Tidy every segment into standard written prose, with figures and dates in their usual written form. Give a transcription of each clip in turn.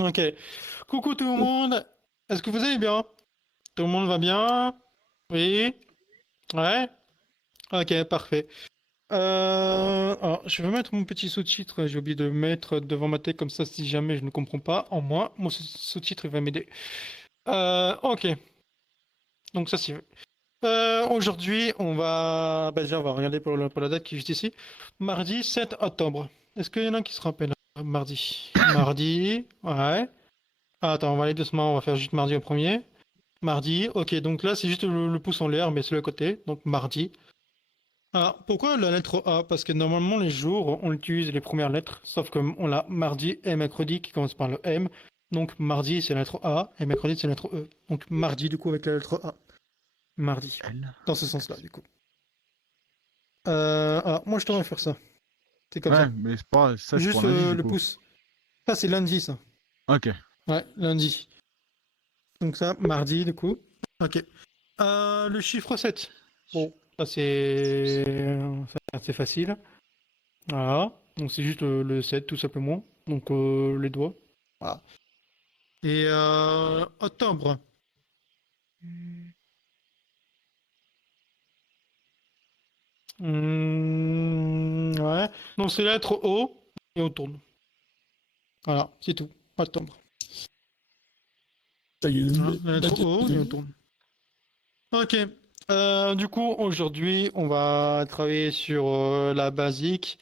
Ok. Coucou tout le monde. Est-ce que vous allez bien? Tout le monde va bien? Oui? Ouais? Ok, parfait. Alors, je vais mettre mon petit sous-titre. J'ai oublié de le mettre devant ma tête comme ça si jamais je ne comprends pas. En moi, mon sous-titre il va m'aider. Ok. Donc ça c'est. Aujourd'hui, déjà, on va regarder pour la date qui est juste ici. Mardi 7 octobre. Est-ce qu'il y en a qui se rappellent? Mardi. Mardi. Ouais. Ah, attends, on va aller doucement. On va faire juste mardi au premier. Mardi, ok, donc là c'est juste le pouce en l'air, mais c'est le côté, donc mardi. Ah, pourquoi la lettre A? Parce que normalement les jours, on utilise les premières lettres, sauf que on a mardi et mercredi qui commencent par le M, donc mardi c'est la lettre A et mercredi c'est la lettre E. Donc mardi du coup avec la lettre A. Mardi. Elle. Dans ce sens-là du coup. Moi je t'aurais faire ça. C'est comme Ouais, ça. mais c'est pas ça, c'est pour Juste lundi, du le coup. pouce. Ça c'est lundi ça. Ok. Ouais, lundi. Donc ça, mardi du coup. Ok. Le chiffre 7. Bon, ça c'est assez facile. Voilà. Donc c'est juste le 7 tout simplement. Donc les doigts. Voilà. Et octobre. Ouais. Donc c'est la lettre O et on tourne. Voilà, c'est tout. Octobre. Voilà, la lettre O et on tourne. Ok. Du coup, aujourd'hui, on va travailler sur la basique.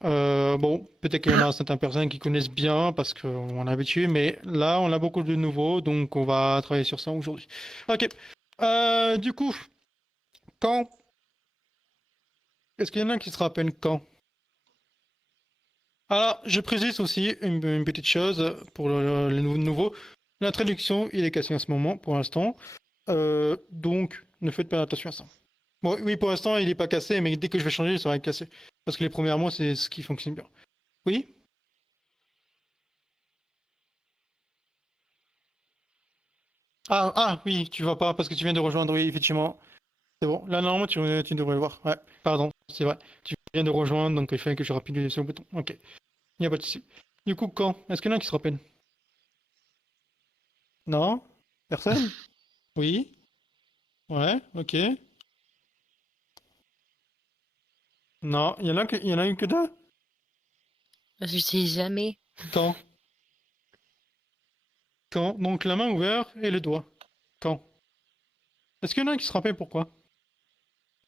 Bon, peut-être qu'il y en a certaines personnes qui connaissent bien parce qu'on est habitué, mais là, on a beaucoup de nouveaux, donc on va travailler sur ça aujourd'hui. Ok. Du coup, quand? Est-ce qu'il y en a qui se rappellent quand? Alors, je précise aussi une petite chose pour les nouveaux. La traduction, il est cassé en ce moment, pour l'instant. Donc, ne faites pas attention à ça. Bon, oui, pour l'instant, il n'est pas cassé, mais dès que je vais changer, ça va être cassé. Parce que les premiers mots, c'est ce qui fonctionne bien. Oui? Oui, tu vas pas parce que tu viens de rejoindre, oui, effectivement. C'est bon. Là, normalement, tu devrais le voir. Ouais, pardon, c'est vrai. Tu viens de rejoindre, donc il fallait que je rappuie sur le bouton. Ok, il n'y a pas de souci. Du coup, quand? Est-ce qu'il y en a qui se rappellent? Non? Personne? Oui? Ouais, ok. Non, il y en a eu que deux? Je sais jamais. Quand? Quand? Donc la main ouverte et le doigt. Quand? Est-ce qu'il y en a qui se rappellent pourquoi?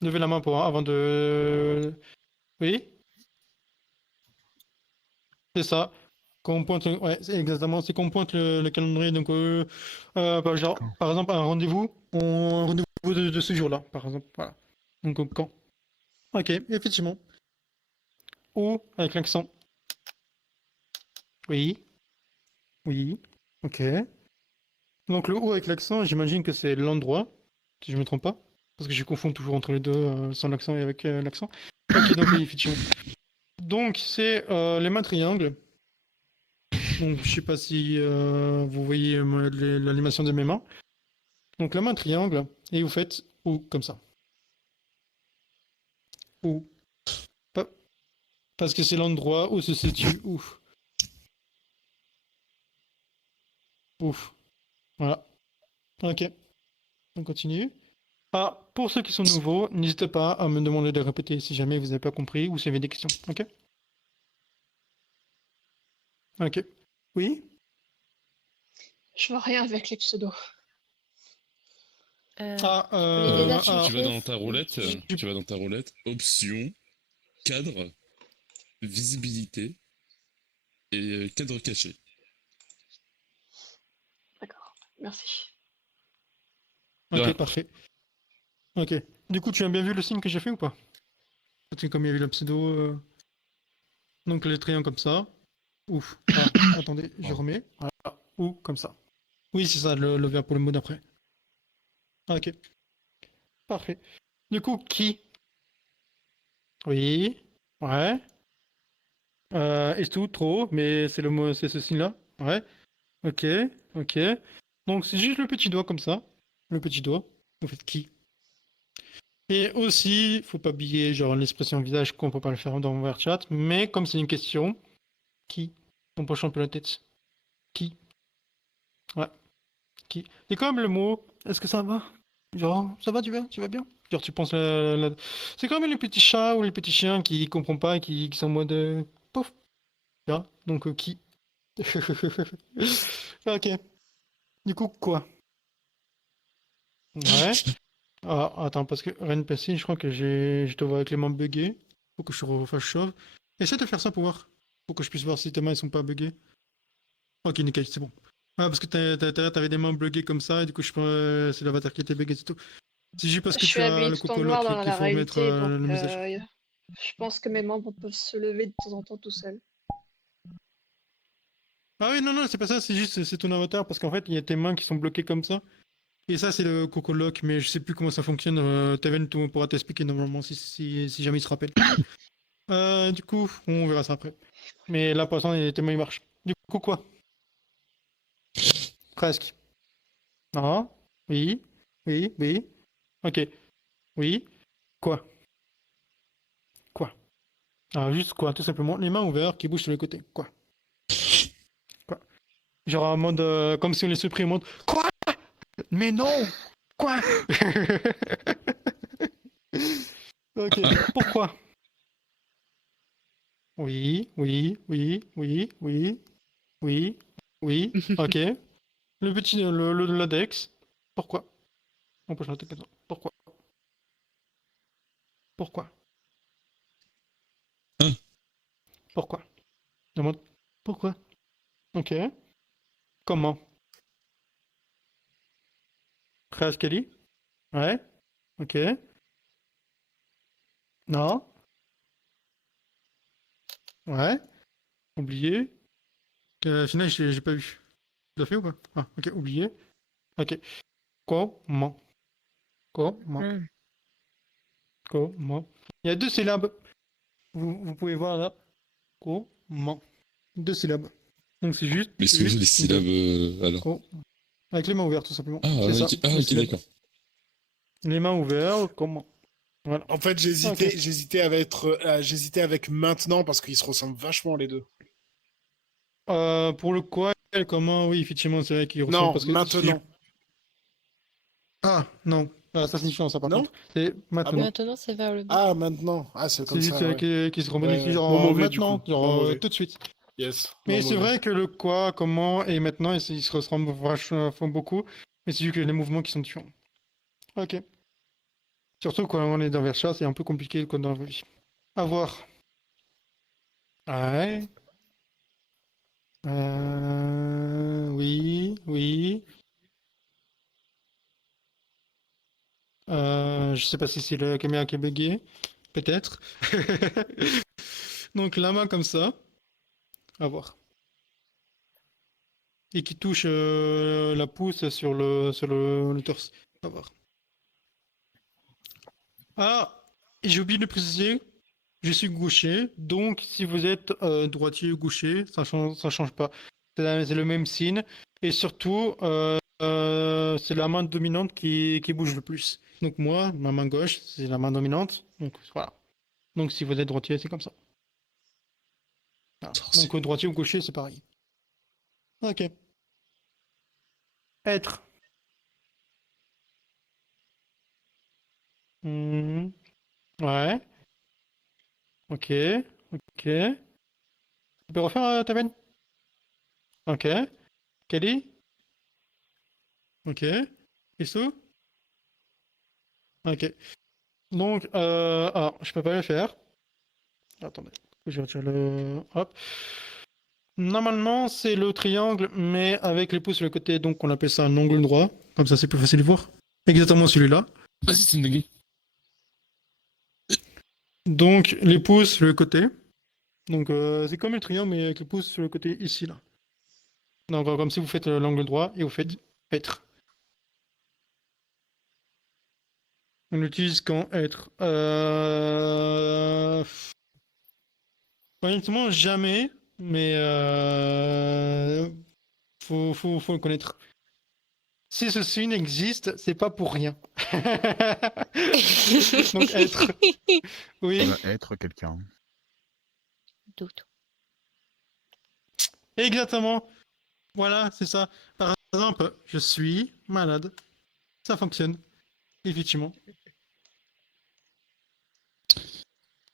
Levez la main pour avant de. Oui? C'est ça. Qu'on pointe, ouais, c'est exactement, c'est qu'on pointe le calendrier. Donc, genre, Quand? par exemple, un rendez-vous de ce jour-là, par exemple. Voilà. Donc, quand? Ok, effectivement. Ou avec l'accent. Oui, oui. Ok. Donc, le ou avec l'accent, j'imagine que c'est l'endroit, si je me trompe pas. Parce que je confonds toujours entre les deux, sans l'accent et avec l'accent. Ok, donc oui, effectivement. Donc, c'est les mains triangles. Donc, je sais pas si vous voyez l'animation de mes mains. Donc la main triangle, et vous faites ou comme ça. Ou. Parce que c'est l'endroit où se situe ou. Ouf. Voilà. Ok. On continue. Pour ceux qui sont nouveaux, n'hésitez pas à me demander de répéter si jamais vous n'avez pas compris ou si vous avez des questions. Ok? Ok. Oui? Je vois rien avec les pseudos. Tu peux les Tu vas désafficher? dans ta roulette, options, cadre, visibilité et cadre caché. D'accord, merci. De Ok, rien. parfait. Ok. Du coup, tu as bien vu le signe que j'ai fait ou pas? Parce que comme il y avait le pseudo, donc les triangles comme ça. Ouf. Attendez, je remets. Voilà. Ou comme ça. Oui, c'est ça, le verbe pour le mot d'après. Ok. Parfait. Du coup, qui? Oui. Ouais. Et tout, trop, mais c'est le mot, c'est ce signe-là. Ouais. Ok. Ok. Donc c'est juste le petit doigt comme ça. Le petit doigt. Vous faites qui? Et aussi, faut pas oublier genre l'expression visage qu'on peut pas le faire dans VRChat, mais comme c'est une question, qui? On peut changer la tête. Qui? Ouais. Qui? C'est comme le mot. Est-ce que ça va? Genre, ça va, tu vas bien? Genre, tu penses c'est comme les petits chats ou les petits chiens qui comprennent pas et qui sont en mode pouf. Tu vois. Donc, qui? Ok. Du coup, quoi? Ouais. Ah, attends, parce que RNPC, je crois que je te vois avec les mains buggées. Faut que je refasse chauve. Essaie de faire ça pour voir. Pour que je puisse voir si tes mains elles sont pas buggées. Ok, nickel, c'est bon. Ah, parce que t'avais des mains buggées comme ça, et du coup, c'est l'avatar qui était buggé, c'est tout. C'est juste parce Je que suis tu as habillée le tout en cocoloc noir dans qu'il la faut mettre réalité, donc le mise à jour. je pense que mes membres peuvent se lever de temps en temps tout seuls. Ah oui, non, non, c'est pas ça, c'est juste, c'est ton avatar, parce qu'en fait, il y a tes mains qui sont bloquées comme ça. Et ça, c'est le cocoloc, mais je sais plus comment ça fonctionne. Taven pourra t'expliquer normalement si jamais il se rappelle. Du coup, on verra ça après. Mais là, pour l'instant, tes mains, ils marchent. Du coup, quoi? Presque. Ah, oui, oui, oui. Ok, oui. Quoi? Quoi? Ah, juste quoi, tout simplement. Les mains ouvertes qui bougent sur les côtés. Quoi? Quoi? Genre en mode, comme si on les supprimait en mode, quoi? Mais non! Quoi? Ok, pourquoi? Oui, oui, oui, oui, oui, oui, oui. Ok. Le petit, le ladex. Pourquoi? On peut chanter comme ça. Pourquoi? Pourquoi? Hein? Pourquoi? Demande. Pourquoi? Ok. Comment? Kelly? Ouais. Ok. Non. Ouais. Oublié. Final, j'ai pas vu. Tu l'as fait ou pas? Ah, ok, oublié. Ok. Comment? Comment? Hmm. Comment? Il y a deux syllabes. Vous pouvez voir là. Comment? Deux syllabes. Donc c'est juste Mais c'est où une, les deux. syllabes alors? Avec les mains ouvertes, tout simplement. Ah, C'est ça, ok, ah, les ok, syllabes. d'accord. Les mains ouvertes, comment? Voilà. En fait, Ok. j'hésitais avec maintenant parce qu'ils se ressemblent vachement les deux. Pour le quoi, et comment, oui, effectivement, c'est vrai qu'ils ressemblent Non, parce que. maintenant. Ah, non. Ah, ça c'est différent, ça par Non? contre. C'est Ah maintenant. bon? Maintenant, c'est vers le bas. Ah, maintenant. Ah, c'est C'est comme juste ça, ouais. qui se remontent Ouais, ici, ouais. genre Moins mauvais, du maintenant, coup. genre Moins mauvais. tout de suite. Yes, moins Mais c'est mauvais. vrai que le quoi, comment et maintenant, ils se ressemblent vachement beaucoup. Mais c'est juste que les mouvements qui sont différents. Ok. Surtout quand on est dans Versa, c'est un peu compliqué quand dans la vraie vie. À voir. Ouais. Oui, oui. Je sais pas si c'est la caméra qui est buggée. Peut-être. Donc la main comme ça. À voir. Et qui touche la pouce sur le torse. À voir. Ah, et j'ai oublié de préciser, je suis gaucher, donc si vous êtes droitier ou gaucher, ça change pas. C'est le même signe. Et surtout, c'est la main dominante qui bouge le plus. Donc moi, ma main gauche, c'est la main dominante. Donc voilà. Donc si vous êtes droitier, c'est comme ça. Voilà. Sorcier. Donc droitier ou gaucher, c'est pareil. Ok. Être. Hmm. Ouais. Ok. Ok. Tu peux refaire ta veine? Ok. Kelly? Ok. Issou? Ok. Donc, alors, je peux pas le faire. Attendez. Je retire le. Hop. Normalement, c'est le triangle, mais avec les pouces sur le côté, donc on appelle ça un angle droit. Comme ça, c'est plus facile de voir. Exactement celui-là. Vas-y, c'est une dinguerie. Donc, les pouces sur le côté. Donc, c'est comme le triangle, mais avec les pouces sur le côté ici, là. Donc, comme si vous faites l'angle droit et vous faites être. On l'utilise quand être. Honnêtement, jamais, mais faut le connaître. Si ce signe existe, c'est pas pour rien. Donc être. Oui, Ça va être quelqu'un. Doute. exactement. Voilà, c'est ça. Par exemple, je suis malade. Ça fonctionne. Effectivement.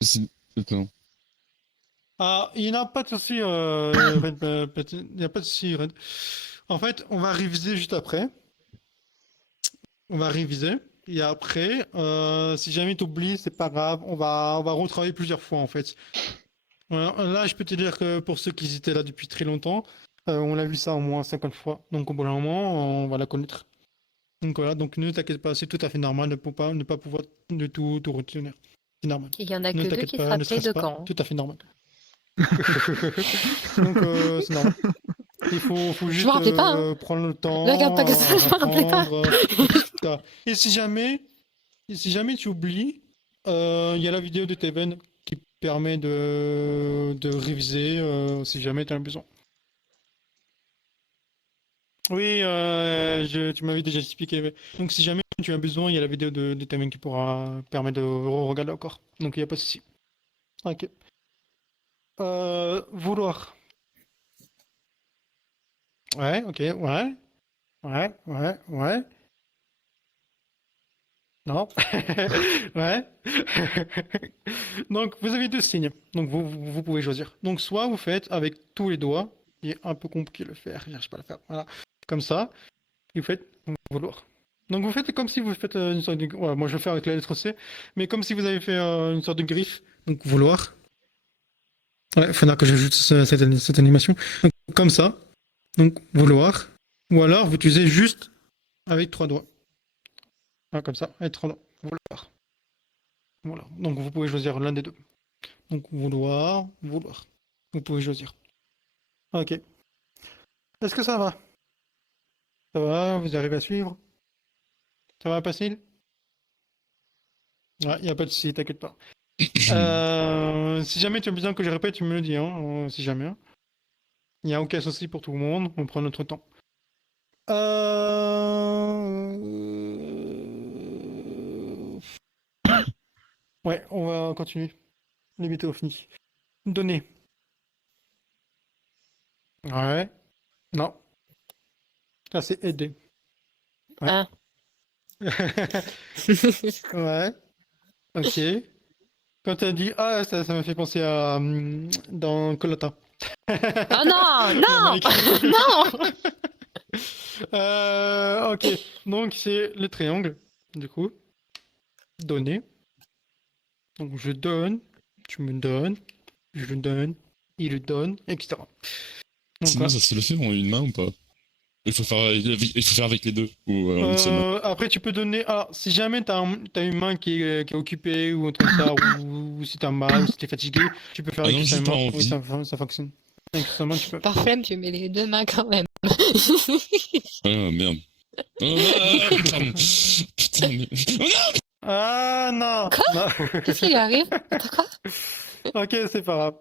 C'est- Attends. Ah, il n'y a pas de souci, Red, il n'y a pas de souci, Red. En fait, on va réviser juste après. On va réviser. Et après, si jamais tu oublies, c'est pas grave. On va retravailler plusieurs fois, en fait. Voilà, là, je peux te dire que pour ceux qui étaient là depuis très longtemps, on l'a vu ça au moins 50 fois. Donc, au bout d'un moment, on va la connaître. Donc, voilà. Donc, ne t'inquiète pas, c'est tout à fait normal de ne pas pouvoir de tout retenir. C'est normal. Il y en a Ne que 2 t'inquiète qui se pas, ne rappelaient stresse de pas. quand. Tout à fait normal. Donc, c'est normal. Il faut Je me juste rappelais pas, hein. prendre le Ne regarde pas temps que ça, je me rappelais pas. apprendre. Etc. Et si jamais tu oublies, il y a la vidéo de Teven qui permet de réviser si jamais tu as besoin. Oui, tu m'avais déjà expliqué. Ouais. Donc si jamais tu as besoin, il y a la vidéo de Teven qui pourra permettre de regarder encore. Donc il n'y a pas de souci. Ok. Vouloir. Ouais, ok, ouais. Ouais. Non. Ouais. Donc, vous avez deux signes. Donc, vous pouvez choisir. Donc, soit vous faites avec tous les doigts, qui est un peu compliqué de le faire, j'arrive pas à le faire. Voilà. Comme ça, et vous faites vouloir. Donc, vous faites comme si vous faites une sorte de. Voilà, moi, je le fais avec la lettre C, mais comme si vous avez fait une sorte de griffe. Donc, vouloir. Ouais, il faudra que j'ajoute cette animation. Donc, comme ça. Donc, vouloir. Ou alors, vous utilisez juste avec trois doigts. Voilà, comme ça, avec trois doigts. Vouloir. Voilà. Donc vous pouvez choisir l'un des deux. Donc vouloir. Vous pouvez choisir. Ok. Est-ce que ça va? Ça va? Vous arrivez à suivre? Ça va, facile? Ouais, il n'y a pas de souci, t'inquiète pas. Si jamais tu as besoin que je répète, tu me le dis, hein, si jamais. Hein. Il n'y a aucun souci pour tout le monde, on prend notre temps. Ouais, on va continuer. Limité au fini. Donner. Ouais. Non. Ça, c'est aider. Ouais. Ah. Ouais. Ok. Quand tu as dit ah, ça m'a fait penser à dans koh Oh non, Il y a non, Mike. non. Ok, donc c'est le triangle, du coup. Donner. Donc je donne, tu me donnes, je donne, il donne, etc. Donc Sinon, voilà. ça se le fait en une main ou pas? Il faut faire avec les deux ou en une seule main. Après, tu peux donner. Ah, si jamais t'as une main qui est occupée ou un truc comme ça, ou si t'as mal, ou si t'es fatigué, tu peux faire Ah avec non, une seule juste pas main. Oui, envie. ça fonctionne. Avec une seule main, tu peux. Par flemme, tu mets les deux mains quand même. Ah merde. Oh, pardon. Putain, mais. Oh non! Ah non! Quoi? Non. Qu'est-ce qui lui arrive? Attends, quoi? Ok, c'est pas grave.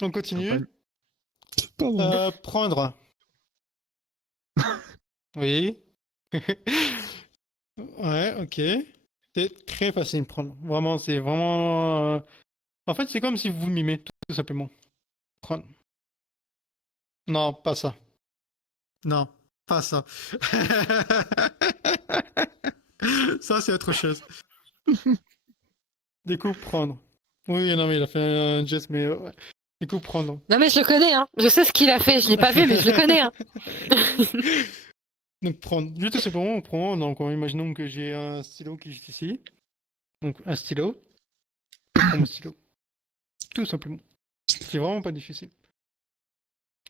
On continue. Pardon. Prendre. Oui. Ouais, ok. C'est très facile de prendre. Vraiment, c'est vraiment. En fait, c'est comme si vous mimez, tout simplement. Prendre. Non, pas ça. Non, pas ça. Ça, c'est autre chose. Du coup, prendre. Oui, non, mais il a fait un geste, mais ouais. Du coup, prendre. Non mais je le connais, hein. Je sais ce qu'il a fait. Je l'ai pas vu, mais je le connais, hein. Donc, prendre. Juste tout simplement, on prend. Donc, imaginons que j'ai un stylo qui est juste ici. Donc, un stylo. Je prends mon stylo. Tout simplement. C'est vraiment pas difficile.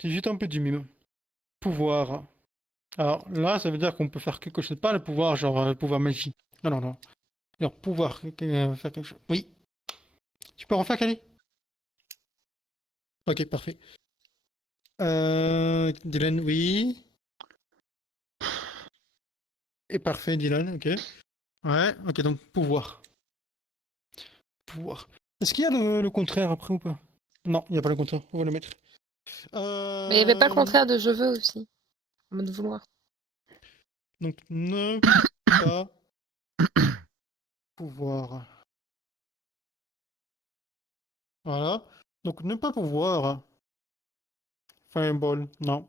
C'est juste un peu du mime. Pouvoir. Alors là, ça veut dire qu'on peut faire quelque chose. Pas le pouvoir, genre le pouvoir magie. Non, non, non. Alors, pouvoir faire quelque chose. Oui. Tu peux refaire, Kali? Ok, parfait. Dylan, oui. Et parfait, Dylan, ok. Ouais, ok, donc pouvoir. Pouvoir. Est-ce qu'il y a le contraire après ou pas? Non, il n'y a pas le contraire. On va le mettre. Mais il y avait pas le Euh, contraire de je veux aussi. En mode vouloir. Donc, ne pas pouvoir. Voilà. Donc, ne pas pouvoir Fireball, non.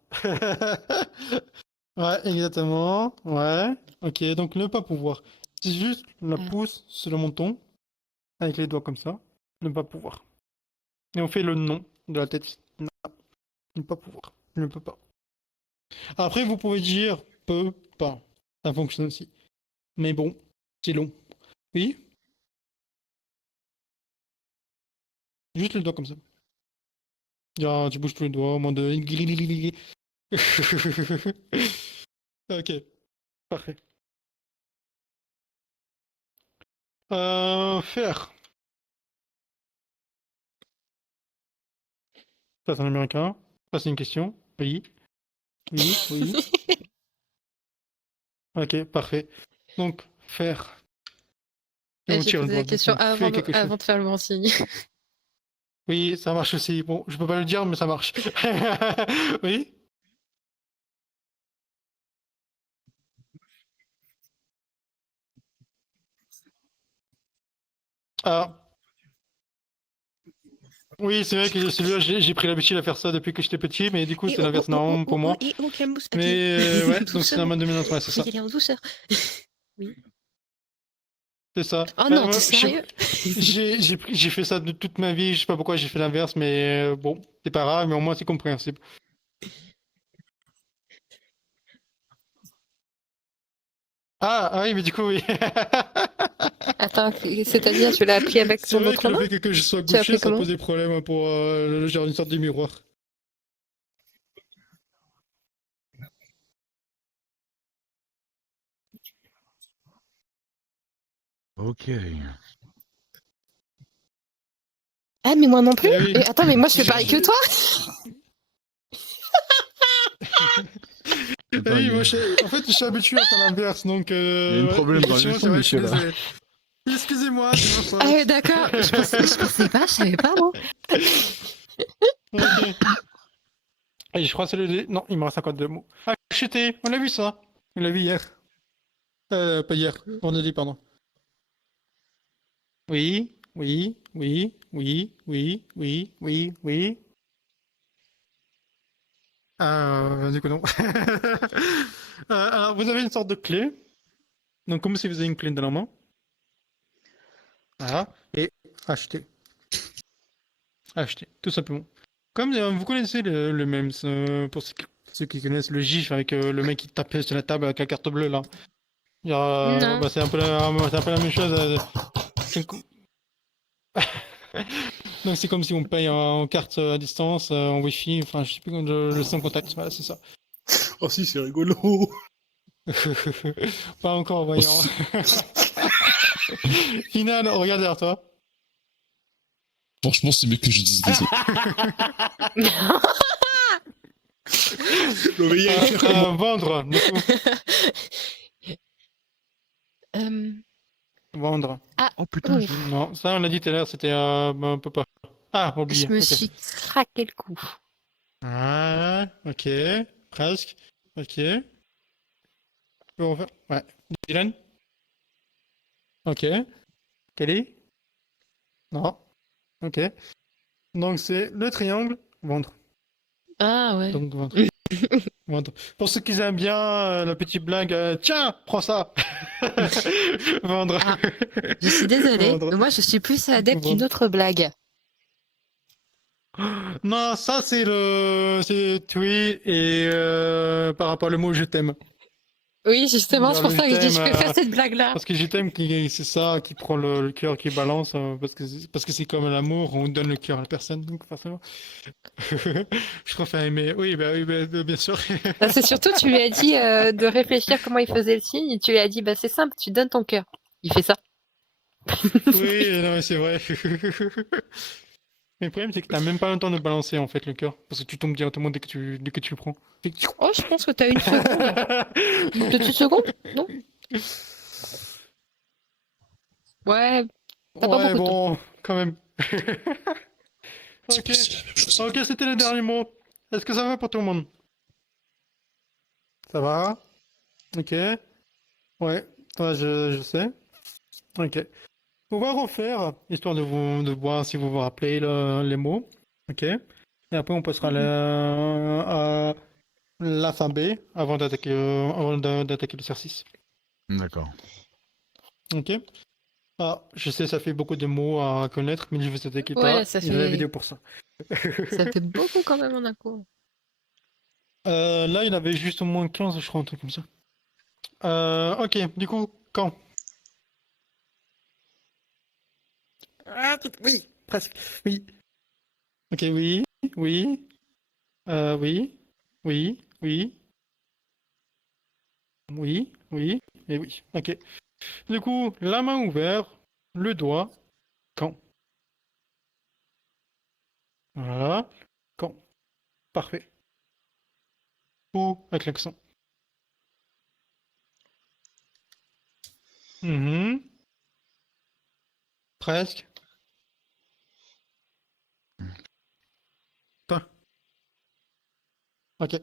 Ouais, exactement. Ouais. Ok, donc ne pas pouvoir. C'est juste la pouce sur le menton, avec les doigts comme ça. Ne pas pouvoir. Et on fait le nom de la tête. Non, ne pas pouvoir. Je ne peux pas. Après, vous pouvez dire peut pas. Ça fonctionne aussi. Mais bon, c'est long. Oui? Juste le doigt comme ça. Genre, tu bouges plus le doigt, au moins de... Ok, parfait. Faire. Ça, c'est un américain. Ça, c'est une question. Oui. Oui, oui. Ok, parfait. Donc, faire. Et on J'ai tire le posé doigt. la Donc, question on fait quelque chose. avant de faire le bon signe. Oui, ça marche aussi. Bon, je peux pas le dire, mais ça marche. Oui? Ah, oui, c'est vrai que celui-là, j'ai pris l'habitude à faire ça depuis que j'étais petit, mais du coup, Et c'est l'inverse normalement pour moi. Et oh, calme, Mais ouais, donc c'est douceur. la main dominante, ouais, c'est Faut ça. y aller en douceur. Oui. C'est ça. Oh non, t'es Je sais sérieux? j'ai fait ça de toute ma vie, je sais pas pourquoi j'ai fait l'inverse, mais bon, c'est pas grave, mais au moins c'est compréhensible. Ah oui, mais du coup, oui. Attends, c'est-à-dire, tu l'as appris avec C'est ton vrai que autre le main? fait que je sois Tu as gaucher, appris ça comment? posait problème pour le genre une sorte de miroir. Ok. Ah, mais moi non plus? Eh oui. Et attends, mais moi je fais pareil que toi? Eh oui, moi, en fait, je suis habitué à faire l'inverse, donc. Il y a un ouais, problème dans le effectivement, son, c'est vrai, je suis monsieur, là. désolé. Excusez-moi, c'est ma faute. Ah ouais, d'accord. Je pensais pas, je savais pas, moi. Ok. Et je crois que c'est le. Non, il me reste encore deux mots. Acheter, on a vu ça. On l'a vu hier. Pas hier, vendredi, pardon. Oui, oui, oui, oui, oui, oui, oui, oui. Du coup, non. Alors, vous avez une sorte de clé. Donc, comme si vous avez une clé dans la main. Voilà. Et acheter. Acheter, tout simplement. Comme vous connaissez le même, pour ceux qui connaissent le gif avec le mec qui tapait sur la table avec la carte bleue là. Non. Bah, c'est un peu la même chose. C'est co- Donc c'est comme si on paye en carte à distance, en wifi, enfin je sais plus, le sans contact, voilà c'est ça. Oh si, c'est rigolo. Pas encore, voyons. Final, regarde derrière toi. Franchement, c'est mieux que je dise des Le veiller à écrire comment Vendre, du coup. Euh, Vendre. Oh putain, ouf, Non, ça on l'a dit tout à l'heure, c'était un peu pas. Ah, oublié. je me Ok. suis craqué le cou. Ah, ok. Presque. Ok. Tu peux refaire? Ouais. Dylan? Ok. Kelly? Non. Ok. Donc c'est le triangle, vendre. Ah ouais. Donc vendre. Vendre. Pour ceux qui aiment bien la petite blague, tiens, prends ça. Vendre. Ah, je suis désolée, Vendre. mais moi je suis plus adepte d'une Vendre. autre blague. Non, ça c'est oui et par rapport au mot je t'aime. Oui, justement, c'est Genre pour le ça je que je dis, t'aime. je peux faire cette blague-là. Parce que je t'aime, c'est ça qui prend le cœur, qui balance, parce que c'est comme l'amour, on donne le cœur à la personne, donc forcément. Je préfère aimer. Oui, bah, bien sûr. Bah, c'est surtout, tu lui as dit de réfléchir comment il faisait le signe, et tu lui as dit, bah c'est simple, tu donnes ton cœur. Il fait ça. Oui, non, mais c'est vrai. Mais le problème, c'est que t'as même pas le temps de balancer en fait le cœur, parce que tu tombes directement dès que tu le prends. Oh, je pense que t'as une seconde. Une petite seconde, non? Ouais, t'as pas Ouais, beaucoup de temps. bon, quand même. Ok, C'est la même chose. ok, c'était le dernier mot. Est-ce que ça va pour tout le monde? Ça va? Ok. Ouais, toi, je sais. Ok. On va refaire, histoire de voir si vous vous rappelez les mots. Ok. Et après, on passera à l'alphabet avant d'attaquer l'exercice. D'accord. Ok? Ah, je sais, ça fait beaucoup de mots à connaître, mais je vous inquiétez Ouais, pas, ça il y a la fait- vidéo pour ça. Ça fait beaucoup quand même en un coup. Là, il y en avait juste au moins 15, je crois, un truc comme ça. Ok, du coup, quand? Ah, oui, presque. Oui. Ok, oui, oui, oui, oui, oui, oui, oui, et oui. Ok. Du coup, la main ouverte, le doigt, quand? Voilà. Quand? Parfait. Ou avec l'accent. Mhm. Presque. Pas. Ok.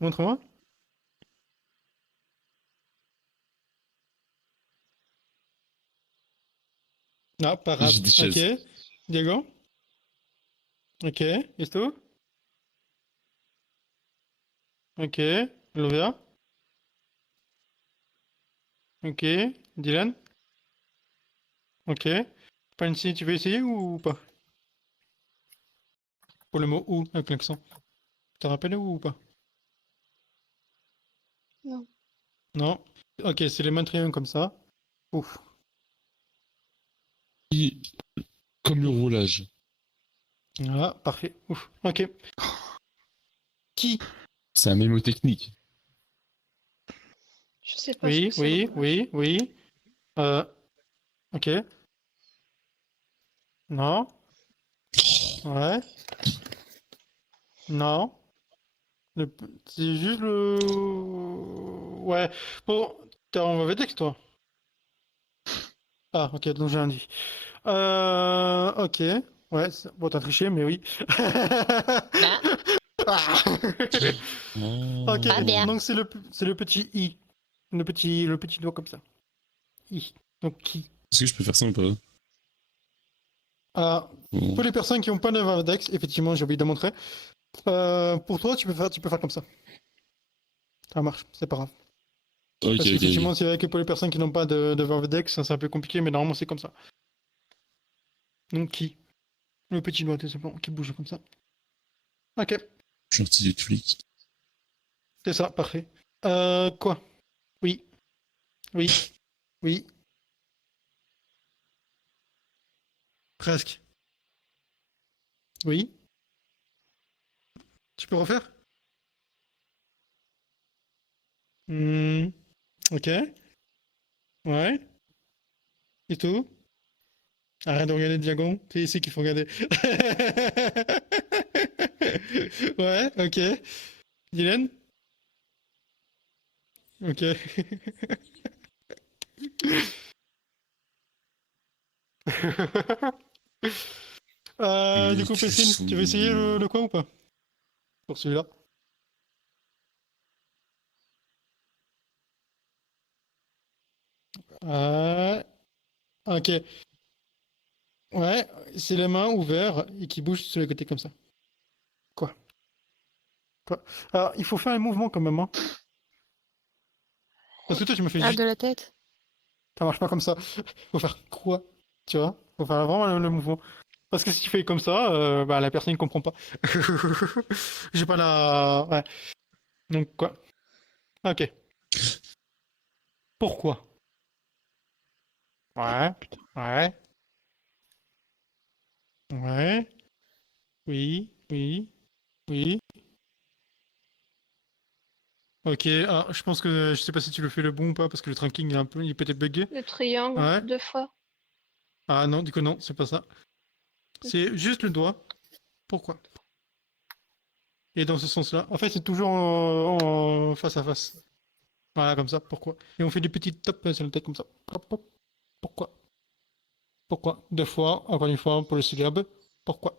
Montre-moi. Ah, pas grave. J'ai dit Ok. chaise. Diego? Ok. Esto? Ok. Lovia? Ok. Dylan? Ok. Fancy, tu veux essayer ou pas? Pour le mot ou avec l'accent. Tu te rappelles ou pas? Non. Non? Ok, c'est les mains triangles comme ça. Ouf. Et comme le roulage. Voilà, parfait. Ouf. Ok. Qui? C'est un mémotechnique. Je sais pas ce Oui, que c'est le oui, roulage. oui, oui. Euh, ok. Non. Ouais. Non. C'est juste le... Ouais. Bon, t'es en mauvais texte, toi. Ah, ok, donc j'ai un dit. Ok. Ouais, bon, t'as triché, mais oui. Bah, Ah. Ok, pas bien. donc c'est le petit i. Le petit doigt comme ça. I. Donc qui? Est-ce que je peux faire ça ou pas? Ah, Bon. pour les personnes qui n'ont pas d'index, effectivement, j'ai oublié de montrer. Pour toi, tu peux faire comme ça. Ça marche, c'est pas grave. Ok, Parce ok, ok. qu'effectivement, c'est vrai que pour les personnes qui n'ont pas de Vervedex, c'est un peu compliqué, mais normalement, c'est comme ça. Donc qui? Le petit doigt, tout simplement, qui bouge comme ça. Ok, Gentil du flic. c'est ça, parfait. Quoi? Oui, oui, oui, presque. Oui. Tu peux refaire? Hmm, ok. Ouais. Et tout? Arrête de regarder Diagon, c'est ici qu'il faut regarder. Ouais, ok. Dylan? Ok. Du coup, Pessine, tu veux essayer le quoi ou pas? Pour celui-là? Ok. Ouais, c'est les mains ouvertes et qui bougent sur les côtés comme ça. Quoi? Quoi? Alors, il faut faire un mouvement quand même, hein. Parce que toi, tu me fais Ah, juste... de la tête. Ça marche pas comme ça. Faut faire quoi? Tu vois? Faut faire vraiment le mouvement. Parce que si tu fais comme ça, bah, la personne ne comprend pas. J'ai pas la... Ouais. Donc, quoi? Ok. Pourquoi? Ouais. Ouais. Ouais. Oui. Oui. Oui. Ok. Ah, je pense que... Je sais pas si tu le fais le bon ou pas, parce que le tracking est un peu... Il est peut-être bugué. Le triangle, Ouais. 2 fois. Ah non, du coup, non, c'est pas ça. C'est juste le doigt. Pourquoi? Et dans ce sens-là. En fait, c'est toujours en face à face. Voilà, comme ça. Pourquoi? Et on fait des petits tops sur la tête comme ça. Hop, hop. Pourquoi? Pourquoi? 2 fois, encore une fois, pour le syllabe. Pourquoi?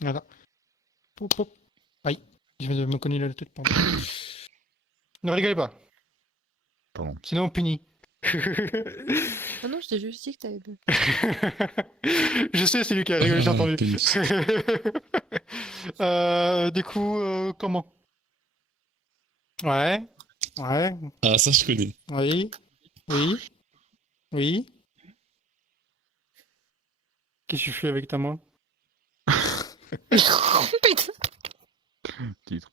Voilà. Pop, pop. Aïe. Je vais me cogner la tête, pardon. Ne rigolez pas. Pardon. Sinon, on punit. Ah non, je t'ai juste dit que t'avais bu. Je sais, c'est lui qui a rigolé, j'ai Ah, entendu. pénis. Du coup, comment? Ouais, ouais, Ah, ça, je connais. oui, oui, oui. Qu'est-ce que tu fais avec ta main? Putain. Titre.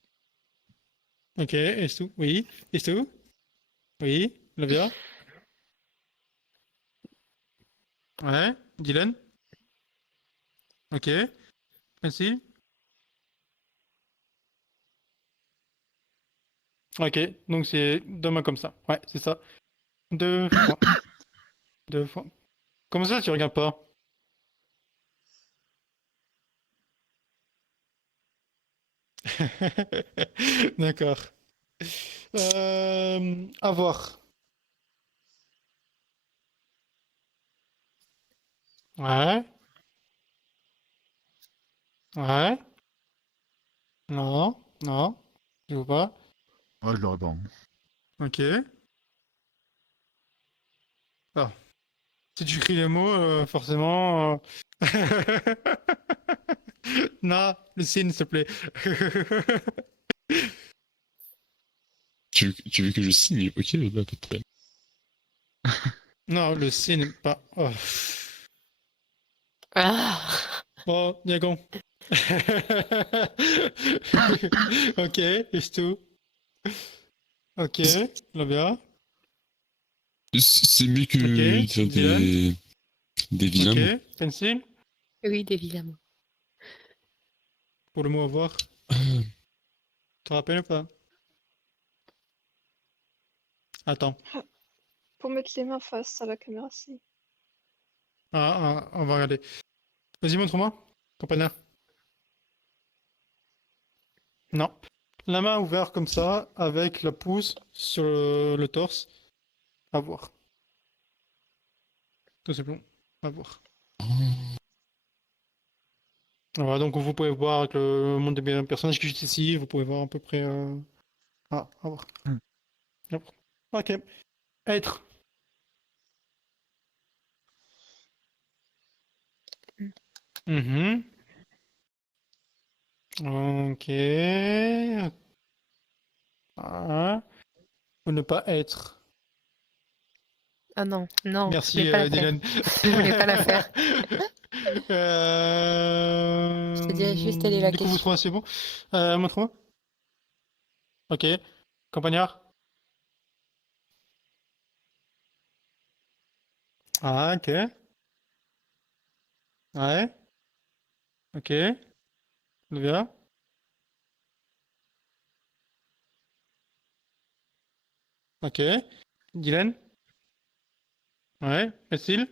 Ok, et tout? Oui, et tout? Oui, Lavia? Ouais, Dylan? Ok, merci. Ok, donc c'est deux mains comme ça. Ouais, c'est ça. Deux fois. Deux fois. Comment ça, tu regardes pas? D'accord. À voir. Ouais, ouais. Non, non. Je vois pas. Moi, je l'aurais pas. Ok. Ah. Si tu cries les mots, forcément. Non, le signe, s'il te plaît. Tu veux que je signe? Ok, bah, pas de problème. Non, le signe, pas. Oh. Ah. Bon, Diagon. Ok, et c'est tout. Ok, là bien. C'est mieux que Ok, de faire Dylan. des vilains mots. Ok, pencil. Oui, évidemment. Pour le mot avoir. Tu te rappelles ou pas? Attends. Pour mettre les mains face à la caméra, c'est. On va regarder. Vas-y, montre-moi. Compagnon. Non. La main ouverte comme ça, avec la pouce sur le torse. À voir. Tout simplement. À voir. Voilà, donc vous pouvez voir avec le monde des personnages qui est juste ici, vous pouvez voir à peu près. Ah, à voir. Hmm. Yep. Ok. Être. Mhm. Ok. Ah. Ou ne pas être. Ah non, non, je Merci, voulais pas la faire. Dylan. Je voulais pas la faire. Je te dirais juste quelle est la Du coup, vous question. trouvez c'est bon? Montre-moi. Ok. Campagnard. Ah, ok. Ouais. Ok. Olivia. Ok. Dylan. Ouais. Facile.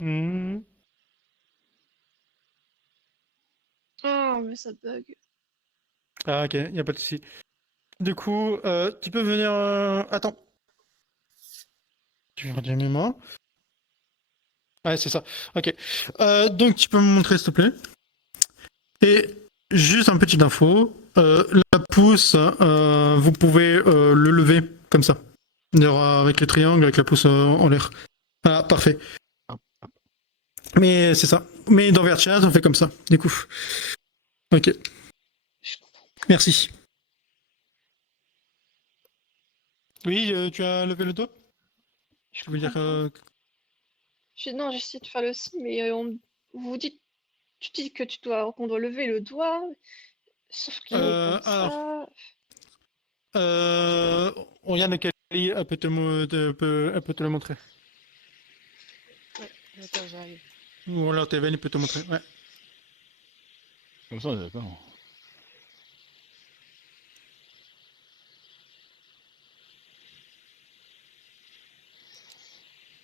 Hmm. Ah, mais ça bug. Ah, ok. Y a pas de souci. Du coup, tu peux venir. Attends. Tu veux redire mes mains? Ouais, c'est ça. Ok. Donc, tu peux me montrer, s'il te plaît. Et juste un petit info. La pouce, vous pouvez le lever comme ça. Genre, avec le triangle, avec la pouce en l'air. Ah, parfait. Hop, hop. Mais c'est ça. Mais dans VRChat, on fait comme ça, du coup. Ok, Je comprends. merci. Oui, tu as levé le doigt? Je Tu veux dire comprends pas. Non, j'essaie de faire le signe, mais vous dites, tu dis que qu'on doit lever le doigt, sauf qu'il est comme alors, ça. on regarde lequel elle peut elle peut te le montrer. Attends, j'arrive. Ou alors Teven, il peut te montrer. Ouais. Comme ça, on est d'accord.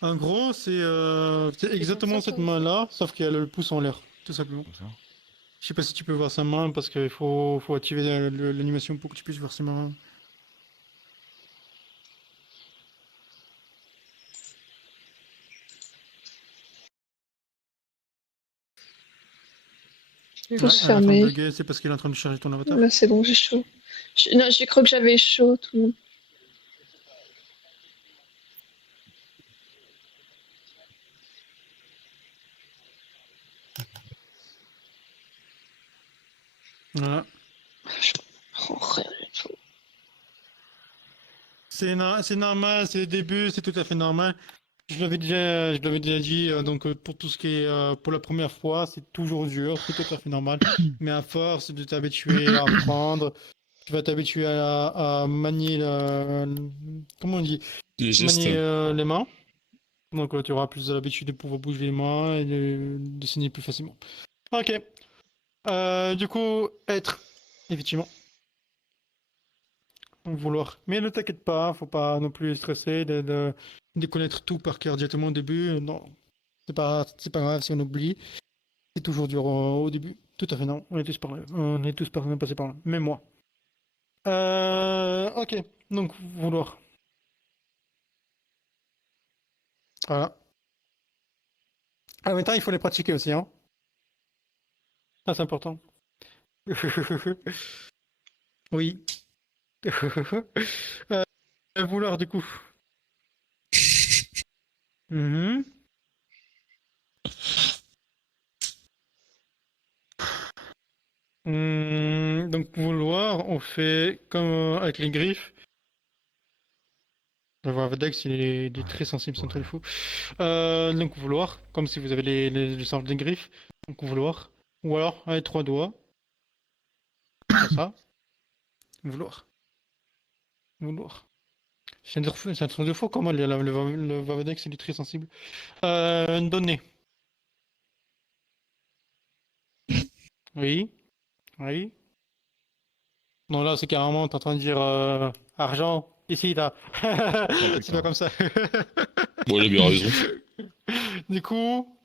En gros, c'est C'est comme exactement ça, cette toi aussi? main-là, sauf qu'elle a le pouce en l'air, tout simplement. Comme ça. Je sais pas si tu peux voir sa main, parce qu'il faut activer l'animation pour que tu puisses voir ses mains. Pouce À la fin de fermé. bugger, c'est parce qu'il est en train de charger ton avatar. Là, c'est bon, j'ai chaud. Non, j'ai cru que j'avais chaud, tout le monde. Voilà. Oh, rien du tout. C'est normal, c'est le début, c'est tout à fait normal. Je l'avais déjà dit, donc pour tout ce qui est pour la première fois, c'est toujours dur, c'est tout à fait normal. Mais à force de t'habituer à apprendre, tu vas t'habituer à manier comment on dit? Les gestes. Manier les mains. Donc tu auras plus l'habitude de pouvoir bouger les mains et de dessiner plus facilement. Ok. Du coup, être, effectivement. Vouloir. Mais ne t'inquiète pas, faut pas non plus stresser de connaître tout par cœur directement au début. Non, c'est pas grave si on oublie. C'est toujours dur au début. Tout à fait non. On est tous passés par là. Même moi. Ok. Donc vouloir. Voilà. En même temps, il faut les pratiquer aussi, hein. Ça, c'est important. Oui. Vouloir du coup. Mhm. Donc vouloir, on fait comme avec les griffes. Je vois Vedex, il est très sensible, c'est un truc fou. Donc vouloir, comme si vous avez le sens des griffes. Donc vouloir. Ou alors avec trois doigts. Comme ça. Vouloir. Vouloir. C'est un truc de fou comment le Vavedex il est très sensible. Donner. Oui. Oui. Non là c'est carrément t'es en train de dire argent. Ici là. C'est pas comme ça. Bon, il a bien raison. Du coup,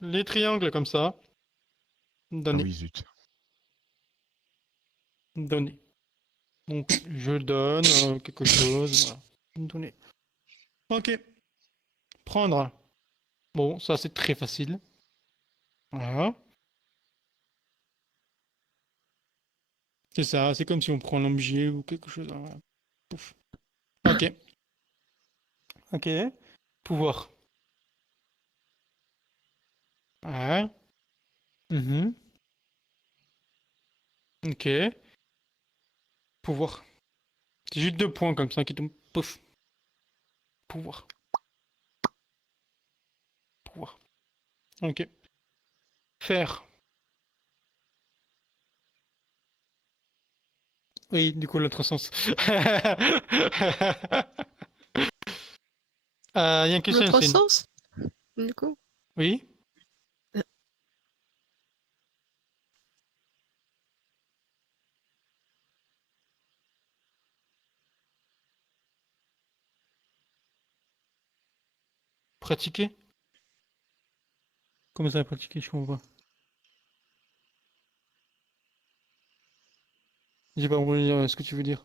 les triangles comme ça. Ah Donner. oui, zut. Donner. Donc, je donne quelque chose. Voilà. Donner. Ok. Prendre. Bon, ça c'est très facile. Voilà. C'est ça, c'est comme si on prend un objet ou quelque chose. Voilà. Pouf. Ok. Ok. Pouvoir. Ouais. Mhm. Ok. Pouvoir. C'est juste deux points comme ça qui tombent. Pouf. Pouvoir. Pouvoir. Ok. Faire. Oui, du coup, l'autre sens. Il y a une question, L'autre c'est sens, du coup. Oui. Pratiquer? Comment ça, pratiquer? Je comprends pas. J'ai pas compris ce que tu veux dire.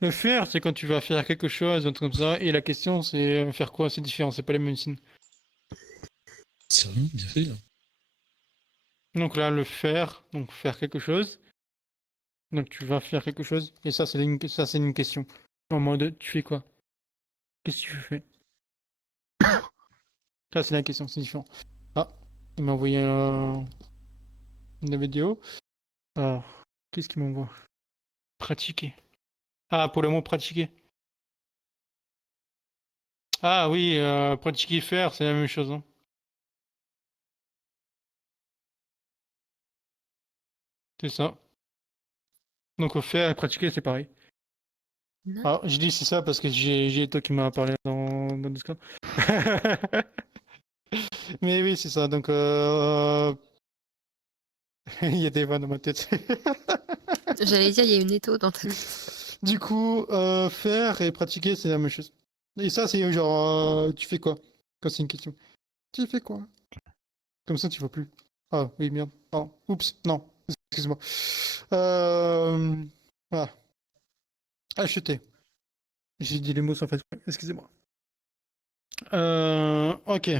Le faire, c'est quand tu vas faire quelque chose, un truc comme ça, et la question, c'est faire quoi? C'est différent, c'est pas les mêmes signes. C'est vraiment bien fait, là. Donc là, le faire, donc faire quelque chose. Donc tu vas faire quelque chose, et ça, c'est une question. En mode, tu fais quoi? Qu'est-ce que tu fais? Là, c'est la question, c'est différent. Ah, il m'a envoyé une vidéo. Alors, qu'est-ce qu'il m'envoie? Pratiquer. Ah, pour le mot pratiquer. Ah oui, pratiquer, faire, c'est la même chose, hein. C'est ça. Donc faire et pratiquer, c'est pareil. Non. Alors, je dis c'est ça parce que j'ai toi qui m'a parlé dans Discord. Mais oui, c'est ça. Donc, il y a des vannes dans ma tête. J'allais dire, il y a une étau dans ta tête. Du coup, faire et pratiquer, c'est la même chose. Et ça, c'est genre, tu fais quoi? Quand c'est une question. Tu fais quoi? Comme ça, tu vois plus. Ah oui, merde. Oh, oups, non. Excuse-moi. Voilà. Acheter. J'ai dit les mots sans fait. Excusez-moi. Ok.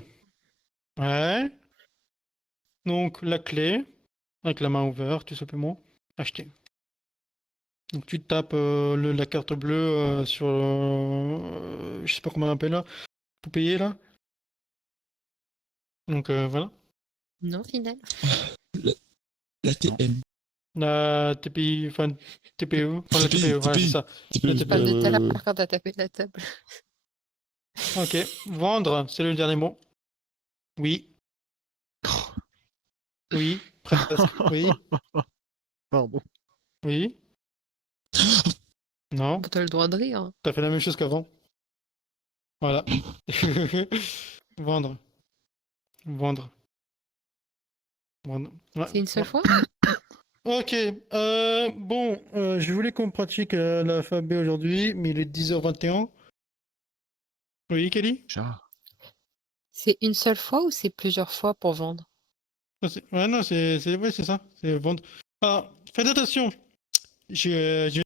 Ouais. Donc, la clé. avec la main ouverte, tout simplement. Acheter. Donc tu tapes la carte bleue sur, je sais pas comment on appelle là, pour payer là. Donc voilà. Non, final. L'ATM. La TPI, enfin TPE, enfin la TPE, voilà, c'est ça. TPE. TPE. Pas de tout à l'heure quand t'as tapé la table. Ok, vendre, c'est le dernier mot. Oui. Oui, presque. Oui, Pardon. oui. Non, T'as le droit de rire. t'as fait la même chose qu'avant. Voilà. Vendre. Vendre. Vendre. Ouais. C'est une seule fois? Ok, bon, je voulais qu'on pratique l'alphabet aujourd'hui, mais il est 10h21. Oui, Kelly? Chat. C'est une seule fois ou c'est plusieurs fois pour vendre? Ouais, non, ouais, c'est ça, c'est vendre. Ah, faites attention, je